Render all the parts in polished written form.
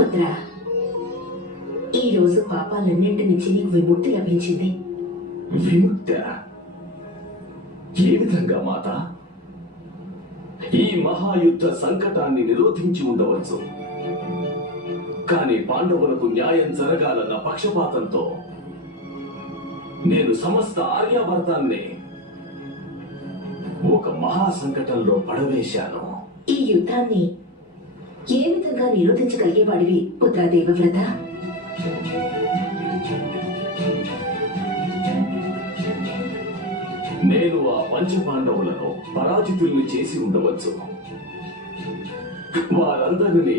పుత్ర, ఈ రోజు పాపాలన్నింటి నుంచి నీకు విముక్తి లభించింది. విముక్త? ఏ విధంగా మాత? ఈ మహాయుద్ధ సంకటాన్ని నిరోధించి ఉండవచ్చు, కానీ పాండవులకు న్యాయం జరగాలన్న పక్షపాతంతో నేను సమస్త ఆర్యావర్తాన్ని ఒక మహా సంకటంలో పడవేశాను. ఈ యుద్ధాన్ని ఏ విధంగా నిరోధించగలిగేవాడివి పుత్ర దేవవ్రత? నేను ఆ పంచపాండవులను పరాజితుల్ని చేసి ఉండవచ్చు, వారందరినీ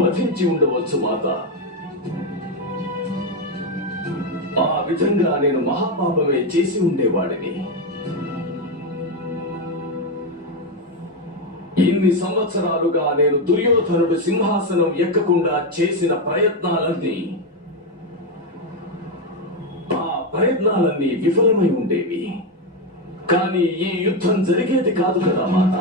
వధించి ఉండవచ్చు మాత. ఆ విధంగా నేను మహాపాపమే చేసి ఉండేవాడిని. ఇన్ని సంవత్సరాలుగా నేను దుర్యోధనుడు సింహాసనం ఎక్కకుండా చేసిన ప్రయత్నాలన్నీ విఫలమై ఉండేవి. కానీ ఈ యుద్ధం జరిగేది కాదు కదా మాత.